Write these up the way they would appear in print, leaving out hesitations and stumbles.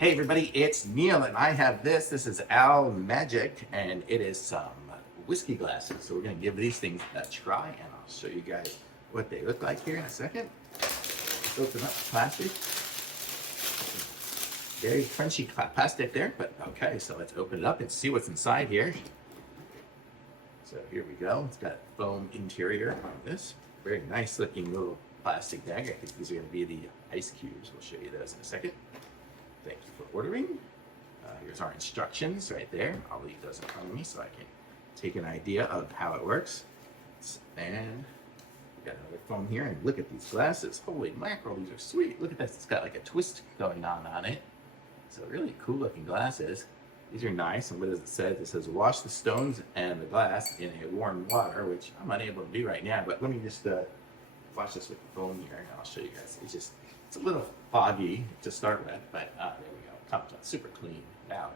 Hey everybody, it's Neil and I have this. This is Almagic and it is some whiskey glasses. So we're going to give these things a try and I'll show you guys what they look like here in a second. Let's open up the plastic. Very crunchy plastic there, but okay, so let's open it up and see what's inside here. So here we go. It's got foam interior on this. Very nice looking little plastic bag. I think these are going to be the ice cubes. We'll show you those in a second. Thank you for ordering. Here's our instructions right there. I'll leave those in front of me so I can take an idea of how it works. And we got another foam here, and look at these glasses. Holy mackerel, these are sweet. Look at this. It's got like a twist going on it. So really cool looking glasses. These are nice. And what does it say? It says wash the stones and the glass in a warm water, which I'm unable to do right now. But let me just wash this with the foam here, and I'll show you guys. It's a little foggy to start with, but there we go. Comes out super clean now.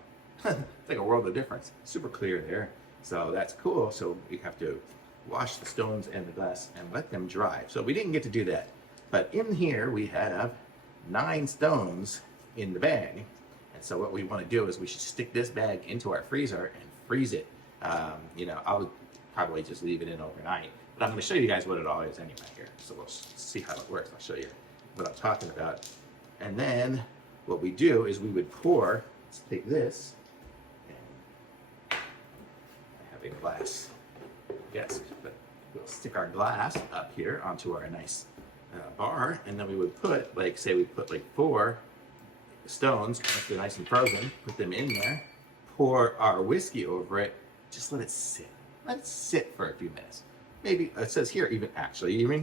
It's like a world of difference. Super clear there. So that's cool. So we have to wash the stones and the glass and let them dry. So we didn't get to do that. But in here we have 9 stones in the bag. And so what we want to do is we should stick this bag into our freezer and freeze it. I'll probably just leave it in overnight. But I'm going to show you guys what it all is anyway here. So we'll see how it works. I'll show you what I'm talking about. And then what we do is we would pour, let's take this, and I have a glass desk, but we'll stick our glass up here onto our nice bar, and then we would put, like, say we put like 4 stones, if they're nice and frozen, put them in there, pour our whiskey over it, just let it sit. Let it sit for a few minutes. Maybe, it says here, even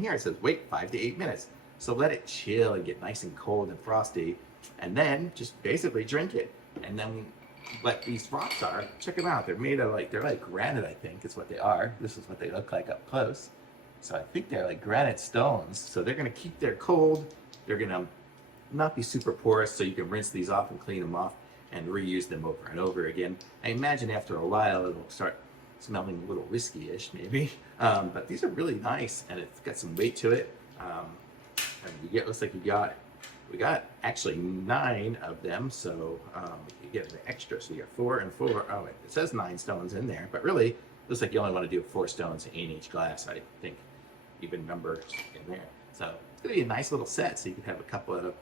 here it says wait 5 to 8 minutes. So let it chill and get nice and cold and frosty, and then just basically drink it. And then what these rocks are, check them out. They're made of they're like granite, I think is what they are. This is what they look like up close. So I think they're like granite stones. So they're gonna keep their cold. They're gonna not be super porous, so you can rinse these off and clean them off and reuse them over and over again. I imagine after a while it'll start smelling a little whiskey-ish maybe. But these are really nice, and it's got some weight to it. And looks like we got actually 9 of them, so you get an extra. So you got 4 and 4. Oh, it says 9 stones in there, but really looks like you only want to do 4 stones in each glass, I think, even numbers in there. So it's gonna be a nice little set, so you can have a couple of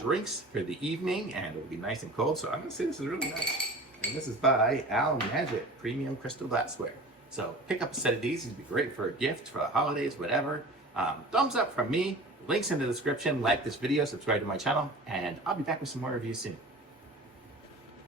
drinks for the evening, and it'll be nice and cold. So I'm gonna say this is really nice. And this is by Almagic Premium Crystal Glassware. So pick up a set of these. It'd be great for a gift, for the holidays, whatever. Thumbs up from me. Links in the description. Like this video, subscribe to my channel, and I'll be back with some more reviews soon.